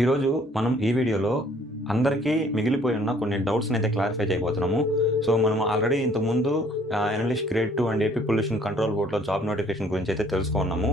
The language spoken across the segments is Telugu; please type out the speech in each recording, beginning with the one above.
ఈరోజు మనం ఈ వీడియోలో అందరికీ మిగిలిపోయి ఉన్న కొన్ని డౌట్స్ని అయితే క్లారిఫై చేయబోతున్నాము. సో మనం ఆల్రెడీ ఇంతకుముందు analyst grade 2 and AP pollution control బోర్డ్లో జాబ్ నోటిఫికేషన్ గురించి అయితే తెలుసుకున్నాము.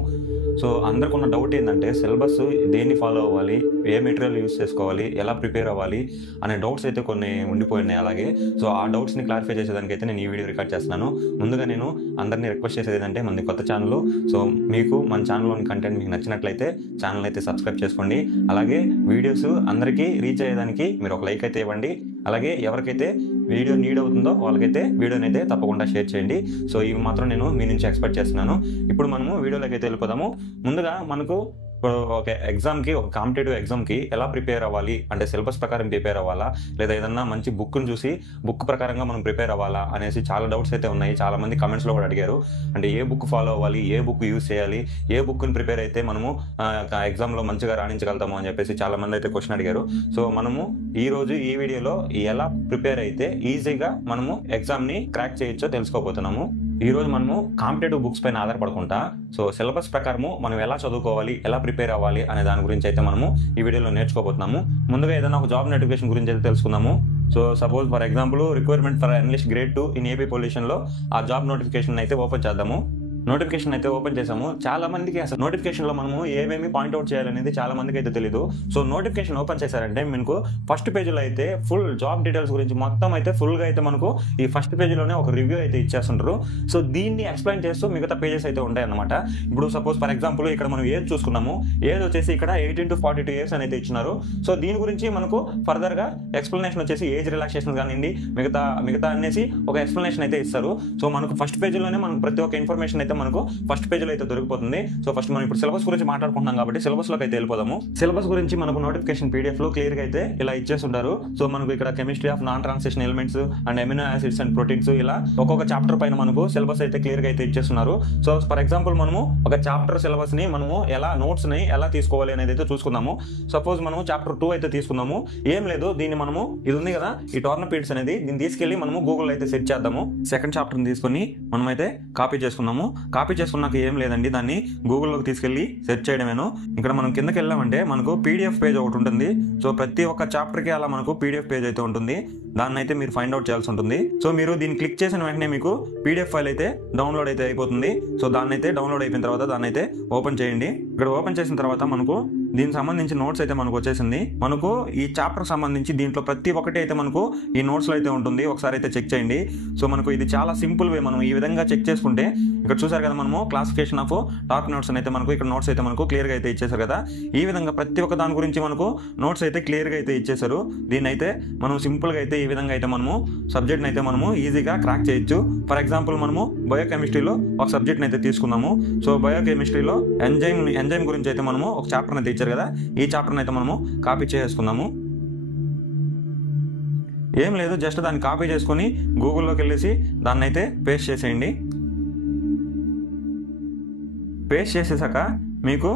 సో అందరికి ఉన్న డౌట్ ఏంటంటే సిలబస్ దేన్ని ఫాలో అవ్వాలి, ఏ మెటీరియల్ యూస్ చేసుకోవాలి, ఎలా ప్రిపేర్ అవ్వాలి అనే డౌట్స్ అయితే కొన్ని ఉండిపోయినాయి. అలాగే సో ఆ డౌట్స్ని క్లారిఫై చేసేదానికి అయితే నేను ఈ వీడియో రికార్డ్ చేస్తున్నాను. ముందుగా నేను అందరినీ రిక్వెస్ట్ చేసేది ఏంటంటే మనది కొత్త ఛానల్. సో మీకు మన ఛానల్లోని కంటెంట్ మీకు నచ్చినట్లయితే ఛానల్ అయితే సబ్స్క్రైబ్ చేసుకోండి. అలాగే వీడియోస్ అందరికీ రీచ్ అయ్యేదానికి మీరు ఒక లైక్ అయితే ఇవ్వండి. అలాగే ఎవరికైతే వీడియో నీడ్ అవుతుందో వాళ్ళకైతే వీడియోని అయితే తప్పకుండా షేర్ చేయండి. సో ఇవి మాత్రం నేను మీ నుంచి ఎక్స్పెక్ట్ చేస్తున్నాను. ఇప్పుడు మనము వీడియోలోకి అయితే వెళ్ళిపోదాము. ముందుగా మనకు ఒక ఎగ్జామ్కి, ఒక కాంపిటేటివ్ ఎగ్జామ్కి ఎలా ప్రిపేర్ అవ్వాలి అంటే సిలబస్ ప్రకారం ప్రిపేర్ అవ్వాలా, లేదా ఏదన్నా మంచి బుక్ని చూసి బుక్ ప్రకారంగా మనం ప్రిపేర్ అవ్వాలా అనేసి చాలా డౌట్స్ అయితే ఉన్నాయి. చాలామంది కమెంట్స్లో కూడా అడిగారు. అంటే ఏ బుక్ ఫాలో అవ్వాలి, ఏ బుక్ యూజ్ చేయాలి, ఏ బుక్ని ప్రిపేర్ అయితే మనము ఎగ్జామ్లో మంచిగా రాణించగలుగుతాము అని చెప్పేసి చాలామంది అయితే క్వశ్చన్ అడిగారు. సో మనము ఈరోజు ఈ వీడియోలో ఎలా ప్రిపేర్ అయితే ఈజీగా మనము ఎగ్జామ్ని క్రాక్ చేయొచ్చో తెలుసుకోబోతున్నాము. ఈరోజు మనము కాంపిటేటివ్ బుక్స్ పైన ఆధారపడకుండా సో సిలబస్ ప్రకారము మనం ఎలా చదువుకోవాలి, ఎలా ప్రిపేర్ అవ్వాలి అనే దాని గురించి అయితే మనము ఈ వీడియోలో నేర్చుకోబోతున్నాము. ముందుగా ఏదైనా ఒక జాబ్ నోటిఫికేషన్ గురించి అయితే తెలుసుకుందాము. So suppose for example requirement for analyst grade 2 in AP పొల్యూషన్లో ఆ జాబ్ నోటిఫికేషన్ అయితే ఓపెన్ చేద్దాము. నోటిఫికేషన్ అయితే ఓపెన్ చేసాము. చాలా మందికి అసలు నోటిఫికేషన్లో మనము ఏమేమి పాయింట్అవుట్ చేయాలనేది చాలా మందికి అయితే తెలియదు. సో నోటిఫికేషన్ ఓపెన్ చేశారంటే మనకు ఫస్ట్ పేజీలో అయితే ఫుల్ జాబ్ డీటెయిల్స్ గురించి మొత్తం అయితే ఫుల్గా అయితే మనకు ఈ ఫస్ట్ పేజీలోనే ఒక రివ్యూ అయితే ఇచ్చేస్తుంటారు. సో దీన్ని ఎక్స్ప్లెయిన్ చేస్తూ మిగతా పేజెస్ అయితే ఉంటాయి అన్నమాట. ఇప్పుడు సపోజ్ ఫర్ ఎగ్జాంపుల్ ఇక్కడ మనం ఏజ్ చూసుకున్నాము. ఏజ్ వచ్చేసి ఇక్కడ 18 to 42 years అనేది ఇచ్చినారు. సో దీని గురించి మనకు ఫర్దర్గా ఎక్స్ప్లెనేషన్ వచ్చేసి ఏజ్ రిలాక్సేషన్ కానివ్వండి, మిగతా అనేసి ఒక ఎక్స్ప్లెనేషన్ అయితే ఇస్తారు. సో మనకు ఫస్ట్ పేజీలోనే మనకు ప్రతి ఒక్క ఇన్ఫర్మేషన్ అయితే మనకు ఫస్ట్ పేజీలో అయితే దొరికిపోతుంది. సో ఫస్ట్ మనం ఇప్పుడు సిలబస్ గురించి మాట్లాడుకుంటున్నాం కాబట్టి సిలబస్ లోకి అయితే వెళ్ళిపోదాము. సిలబస్ గురించి మనకు నోటిఫికేషన్ PDF లో క్లియర్ గా అయితే ఇలా ఇచ్చేస్తుంటారు. సో మనకు ఇక్కడ chemistry of non transition elements and amino acids and proteins ఇలా ఒక్కొక్క చాప్టర్ పైన మనకు సిలబస్ అయితే క్లియర్ గా అయితే ఇచ్చేస్తున్నారు. సో ఫర్ ఎగ్జాంపుల్ మనము ఒక చాప్టర్ సిలబస్ ని మనము ఎలా నోట్స్ ని ఎలా తీసుకోవాలి అనేది అయితే చూసుకుందాము. సపోజ్ మనము చాప్టర్ 2 అయితే తీసుకుందాము. ఏం లేదు, దీన్ని మనము ఇది ఉంది కదా ఈ టోర్నపీడ్స్ అనేది, దీన్ని తీసుకెళ్లి మనము గూగుల్ అయితే సెర్చ్ చేద్దాము. సెకండ్ చాప్టర్ ని తీసుకొని మనమైతే కాపీ చేసుకున్నాము. కాపీ చేసుకున్నాక ఏం లేదండి, దాన్ని గూగుల్లోకి తీసుకెళ్లి సెర్చ్ చేయడమేను. ఇక్కడ మనం కిందకి వెళ్ళామంటే మనకు PDF పేజ్ ఒకటి ఉంటుంది. సో ప్రతి ఒక్క చాప్టర్ కి అలా మనకు PDF పేజ్ అయితే ఉంటుంది. దాన్ని అయితే మీరు ఫైండ్ అవుట్ చేయాల్సి ఉంటుంది. సో మీరు దీన్ని క్లిక్ చేసిన వెంటనే మీకు PDF ఫైల్ అయితే డౌన్లోడ్ అయితే అయిపోతుంది. సో దాన్ని అయితే డౌన్లోడ్ అయిపోయిన తర్వాత దాన్ని అయితే ఓపెన్ చేయండి. ఇక్కడ ఓపెన్ చేసిన తర్వాత మనకు దీనికి సంబంధించి నోట్స్ అయితే మనకు వచ్చేసింది. మనకు ఈ చాప్టర్ సంబంధించి దీంట్లో ప్రతి ఒక్కటి అయితే మనకు ఈ నోట్స్ లో అయితే ఉంటుంది. ఒకసారి అయితే చెక్ చేయండి. సో మనకు ఇది చాలా సింపుల్ వే. మనం ఈ విధంగా చెక్ చేసుకుంటే ఇక్కడ చూసారు కదా, మనము క్లాసిఫికేషన్ ఆఫ్ టాప్ నోట్స్ అయితే మనకు ఇక్కడ నోట్స్ అయితే మనకు క్లియర్ గా అయితే ఇచ్చేసారు కదా. ఈ విధంగా ప్రతి ఒక్క దాని గురించి మనకు నోట్స్ అయితే క్లియర్ గా అయితే ఇచ్చేసారు. దీన్ని అయితే మనం సింపుల్ గా అయితే ఈ విధంగా అయితే మనము సబ్జెక్ట్ అయితే మనము ఈజీగా క్రాక్ చేయొచ్చు. ఫర్ ఎగ్జాంపుల్ మనము బయోకెమిస్ట్రీలో ఒక సబ్జెక్ట్ అయితే తీసుకున్నాము. సో బయోకెమిస్ట్రీలో ఎంజైమ్ గురించి అయితే మనము ఒక చాప్టర్ అయితే ఇచ్చారు కదా, ఈ చాప్టర్ అయితే మనము కాపీ చేసుకుందాము. ఏం లేదు, జస్ట్ దాన్ని కాపీ చేసుకుని గూగుల్లోకి వెళ్ళేసి దాన్ని అయితే పేస్ట్ చేసేయండి. పేస్ట్ చేసేసాక మీకు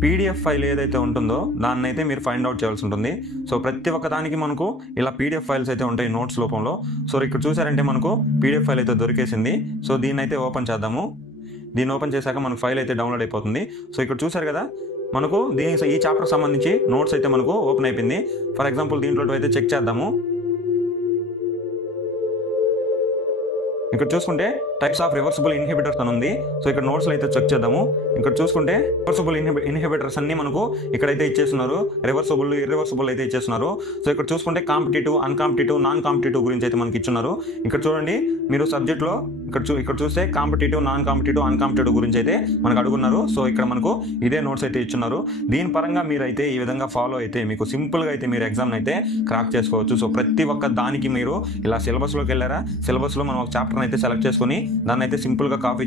PDF ఫైల్ ఏదైతే ఉంటుందో దాన్ని అయితే మీరు ఫైండ్ అవుట్ చేయాల్సి ఉంటుంది. సో ప్రతి ఒక్క దానికి మనకు ఇలా PDF ఫైల్స్ అయితే ఉంటాయి నోట్స్ రూపంలో. సో ఇక్కడ చూసారంటే మనకు PDF ఫైల్ అయితే దొరికేసింది. సో దీన్ని అయితే ఓపెన్ చేద్దాము. దీన్ని ఓపెన్ చేశాక మనకు ఫైల్ అయితే డౌన్లోడ్ అయిపోతుంది. సో ఇక్కడ చూసారు కదా, మనకు దీనికి ఈ చాప్టర్ సంబంధించి నోట్స్ అయితే మనకు ఓపెన్ అయిపోయింది. ఫర్ ఎగ్జాంపుల్ దీంట్లో అయితే చెక్ చేద్దాము. ఇక్కడ చూసుకుంటే టైప్స్ ఆఫ్ రివర్సిబుల్ ఇన్హిబిటర్స్ అని ఉంది. సో ఇక్కడ నోట్స్ అయితే చెక్ చేద్దాము. ఇక్కడ చూసుకుంటే రివర్సిబుల్ ఇన్హిబిటర్స్ అన్ని మనకు ఇక్కడైతే ఇచ్చేస్తున్నారు. రివర్సిబుల్, ఇర్రివర్సిబుల్ అయితే ఇచ్చేస్తున్నారు. సో ఇక్కడ చూసుకుంటే కాంపిటేటివ్, అన్కాంపిటేటివ్, నాన్ కాంపిటేటివ్ గురించి అయితే మనకి ఇచ్చున్నారు. ఇక్కడ చూడండి, మీరు సబ్జెక్ట్ లో ఇక్కడ చూస్తే కాంపిటేటివ్, నాన్ కాంపిటేటివ్, అన్కాంపిటేటివ్ గురించి అయితే మనకు అడుగున్నారు. సో ఇక్కడ మనకు ఇదే నోట్స్ అయితే ఇచ్చున్నారు. దీని పరంగా మీరైతే ఈ విధంగా ఫాలో అయితే మీకు సింపుల్ గా అయితే మీరు ఎగ్జామ్ అయితే క్రాక్ చేసుకోవచ్చు. సో ప్రతి ఒక్క దానికి మీరు ఇలా సిలబస్ లోకి వెళ్ళారా, సిలబస్ లో మనం ఒక చాప్టర్ అయితే సెలెక్ట్ చేసుకుని దాన్ని అయితే సింపుల్ గా కాపీ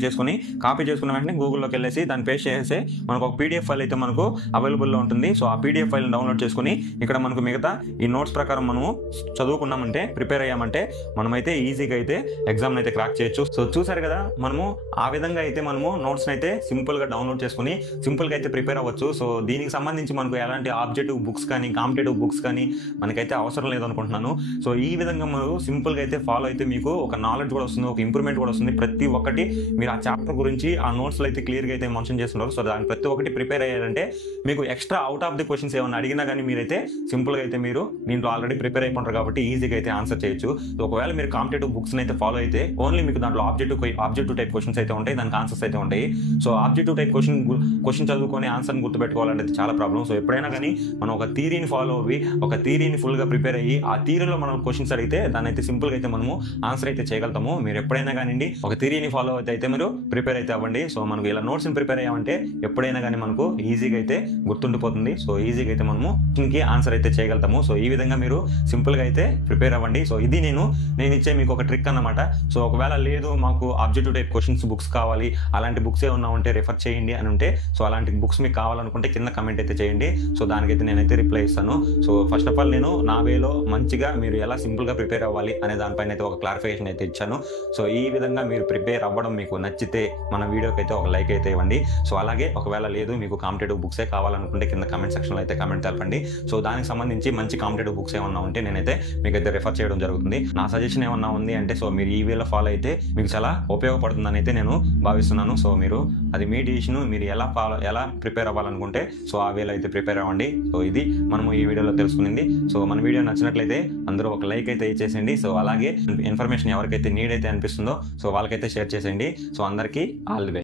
చేసుకున్న వెంటనే గూగుల్లోకి వెళ్ళేసి దాన్ని పేస్ట్ చేసేసి మనకు ఒక PDF ఫైల్ అయితే మనకు అవైలబుల్ లో ఉంటుంది. సో ఆ PDF ఫైల్ డౌన్లోడ్ చేసుకుని ఇక్కడ మనకు మిగతా ఈ నోట్స్ ప్రకారం మనము చదువుకున్నామంటే, ప్రిపేర్ అయ్యామంటే మనమైతే ఈజీగా అయితే ఎగ్జామ్ అయితే క్రాక్ చేయొచ్చు. సో చూసారు కదా, మనము ఆ విధంగా అయితే మనము నోట్స్ అయితే సింపుల్ గా డౌన్లోడ్ చేసుకుని సింపుల్ గా అయితే ప్రిపేర్ అవ్వచ్చు. సో దీనికి సంబంధించి మనకు ఎలాంటి ఆబ్జెక్టివ్ బుక్స్ కానీ కాంపిటేటివ్ బుక్స్ కానీ మనకైతే అవసరం లేదు అనుకుంటున్నాను. సో ఈ విధంగా మీరు సింపుల్ గా అయితే ఫాలో అయితే మీకు ఒక నాలెడ్జ్ కూడా వస్తుంది. వస్తుంది, ఒక ఇంప్రూవ్మెంట్ కూడా వస్తుంది. ప్రతి ఒక్కటి మీరు ఆ చాప్టర్ గురించి ఆ నోట్స్లో అయితే క్లియర్గా అయితే మెన్షన్ చేస్తున్నారు. సో దాని ప్రతి ఒక్కటి ప్రిపేర్ అయ్యారంటే మీకు extra out of the questions ఏమైనా అడిగినా కానీ మీరైతే సింపుల్గా అయితే మీరు దీంట్లో ఆల్రెడీ ప్రిపేర్ అయిపోతారు కాబట్టి ఈజీగా అయితే ఆన్సర్ చేయొచ్చు. ఒకవేళ మీరు కాంపిటేటివ్ బుక్స్ అయితే ఫాలో అయితే ఓన్లీ మీకు దాంట్లో ఆబ్జెక్టివ్ టైప్ క్వశ్చన్స్ అయితే ఉంటాయి, దానికి ఆన్సర్స్ అయితే ఉంటాయి. సో ఆబ్జెక్టివ్ టైప్ క్వశ్చన్ చదువుకొని ఆన్సర్ని గుర్తుపెట్టుకోవాలంటే చాలా ప్రాబ్లం. సో ఎప్పుడైనా కానీ మనం ఒక థియరీని ఫాలో అవ్వి ఒక థియరీని ఫుల్గా ప్రిపేర్ అయ్యి ఆ థియరీలో మనం క్వశ్చన్స్ అడిగితే దాన్ని అయితే సింపుల్గా అయితే మనము ఆన్సర్ అయితే చేయగలుగుతాము. మీరు ఎప్పుడైనా కానీ ఒక థియరీని ఫాలో అయితే మీరు ప్రిపేర్ అయితే అవ్వండి. సో మనకు ఇలా నోట్స్ని ప్రిపేర్ అయ్యామంటే ఎప్పుడైనా కానీ మనకు ఈజీగా అయితే గుర్తుండిపోతుంది. సో ఈజీగా అయితే మనము దీనికి ఆన్సర్ అయితే చేయగలుగుతాము. సో ఈ విధంగా మీరు సింపుల్గా అయితే ప్రిపేర్ అవ్వండి. సో ఇది నేను ఇచ్చే మీకు ఒక ట్రిక్ అన్నమాట. సో ఒకవేళ లేదు మాకు ఆబ్జెక్టివ్ టైప్ క్వశ్చన్స్ బుక్స్ కావాలి, అలాంటి బుక్స్ ఏమన్నా ఉంటే రిఫర్ చేయండి అని ఉంటే, సో అలాంటి బుక్స్ మీకు కావాలనుకుంటే కింద కమెంట్ అయితే చేయండి. సో దానికైతే నేనైతే రిప్లై ఇస్తాను. సో ఫస్ట్ ఆఫ్ ఆల్ నేను నా వేలో మంచిగా మీరు ఎలా సింపుల్గా ప్రిపేర్ అవ్వాలి అనే దానిపైన అయితే ఒక క్లారిఫికేషన్ అయితే ఇచ్చాను. సో ఈ విధంగా మీరు ప్రిపేర్ అవ్వడం మీకు నచ్చితే మన వీడియోకి అయితే ఒక లైక్ అయితే ఇవ్వండి. సో అలాగే ఒకవేళ లేదు మీకు కాంపిటేటివ్ బుక్సే కావాలనుకుంటే కింద కమెంట్ సెక్షన్లో అయితే కమెంట్ తెలపండి. సో దానికి సంబంధించి మంచి కాంపిటేటివ్ బుక్స్ ఏమన్నా ఉంటే నేనైతే మీకైతే రిఫర్ చేయడం జరుగుతుంది. నా సజెషన్ ఏమన్నా ఉంది అంటే సో మీరు ఈ వేలో ఫాలో అయితే మీకు చాలా ఉపయోగపడుతుందని అయితే నేను భావిస్తున్నాను. సో మీరు అది మీ డిసిషన్, మీరు ఎలా ప్రిపేర్ అవ్వాలనుకుంటే సో ఆ వేలో అయితే ప్రిపేర్ అవ్వండి. సో ఇది మనము ఈ వీడియోలో తెలుసుకునింది. సో మన వీడియో నచ్చినట్లయితే అందరూ ఒక లైక్ అయితే ఇచ్చేసేయండి. సో అలాగే ఇన్ఫర్మేషన్ ఎవరికైతే నీడ్ అయితే అనిపిస్తుందో సో వాళ్ళకైతే షేర్ చేసేయండి. సో అందరికీ ఆల్ ది బెస్ట్.